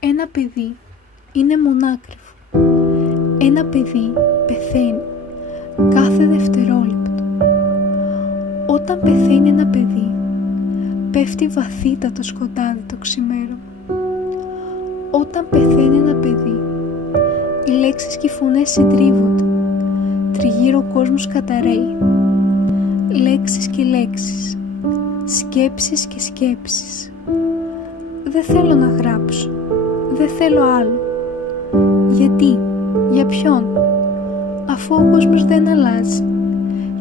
Ένα παιδί είναι μονάκριβο. Ένα παιδί πεθαίνει κάθε δευτερόλεπτο. Όταν πεθαίνει ένα παιδί, πέφτει βαθύτατο σκοτάδι το ξημέρωμα. Όταν πεθαίνει ένα παιδί, οι λέξεις και οι φωνές συντρίβονται, τριγύρω ο κόσμος καταραίει. Λέξεις και λέξεις, σκέψεις και σκέψεις. Δεν θέλω να γράψω, δεν θέλω άλλο. Γιατί, για ποιον, αφού ο κόσμος δεν αλλάζει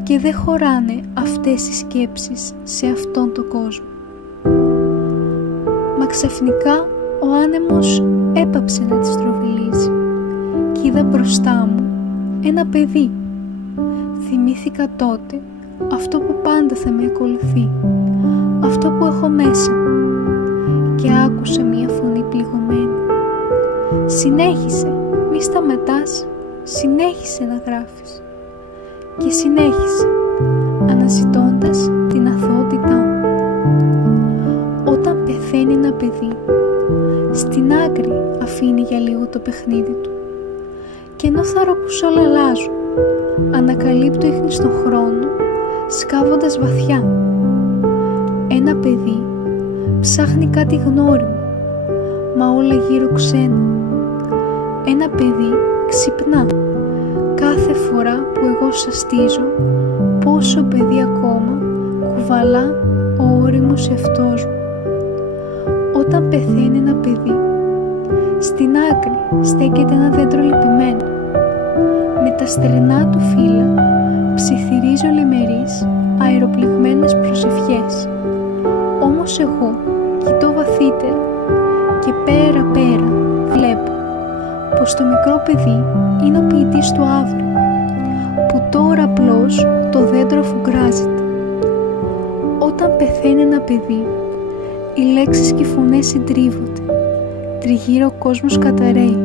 και δεν χωράνε αυτές οι σκέψεις σε αυτόν τον κόσμο. Μα ξαφνικά ο άνεμος έπαψε να τη στροβιλίζει και είδα μπροστά μου ένα παιδί. Θυμήθηκα τότε αυτό που πάντα θα με ακολουθεί, αυτό που έχω μέσα μου, και άκουσα μία φωνή πληγωμένη. Συνέχισε, μη σταματάς, συνέχισε να γράφεις. Και συνέχισε, αναζητώντας την αθωότητά μου. Όταν πεθαίνει ένα παιδί, στην άκρη αφήνει για λίγο το παιχνίδι του. Και ενώ θαρώ πως όλα αλλάζουν, ανακαλύπτω ίχνη στον χρόνο, σκάβοντας βαθιά. Ένα παιδί ψάχνει κάτι γνώριμο, μα όλα γύρω ξένα. Ένα παιδί ξυπνά κάθε φορά που εγώ σαστίζω πόσο παιδί ακόμα κουβαλά ο ώριμος εαυτός μου. Όταν πεθαίνει ένα παιδί, στην άκρη στέκεται ένα δέντρο λυπημένο. Με τα στρενά του φύλλα ψιθυρίζει ολημερείς αεροπληγμένες προσευχές. Όμως εγώ κοιτώ βαθύτερα και πέρα βλέπω πως το μικρό παιδί είναι ο ποιητής του αύριο, που τώρα απλώς το δέντρο αφουγκράζεται. Όταν πεθαίνει ένα παιδί, οι λέξεις και οι φωνές συντρίβονται, τριγύρω ο κόσμος καταραίει.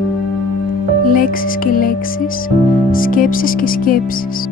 Λέξεις και λέξεις, σκέψεις και σκέψεις.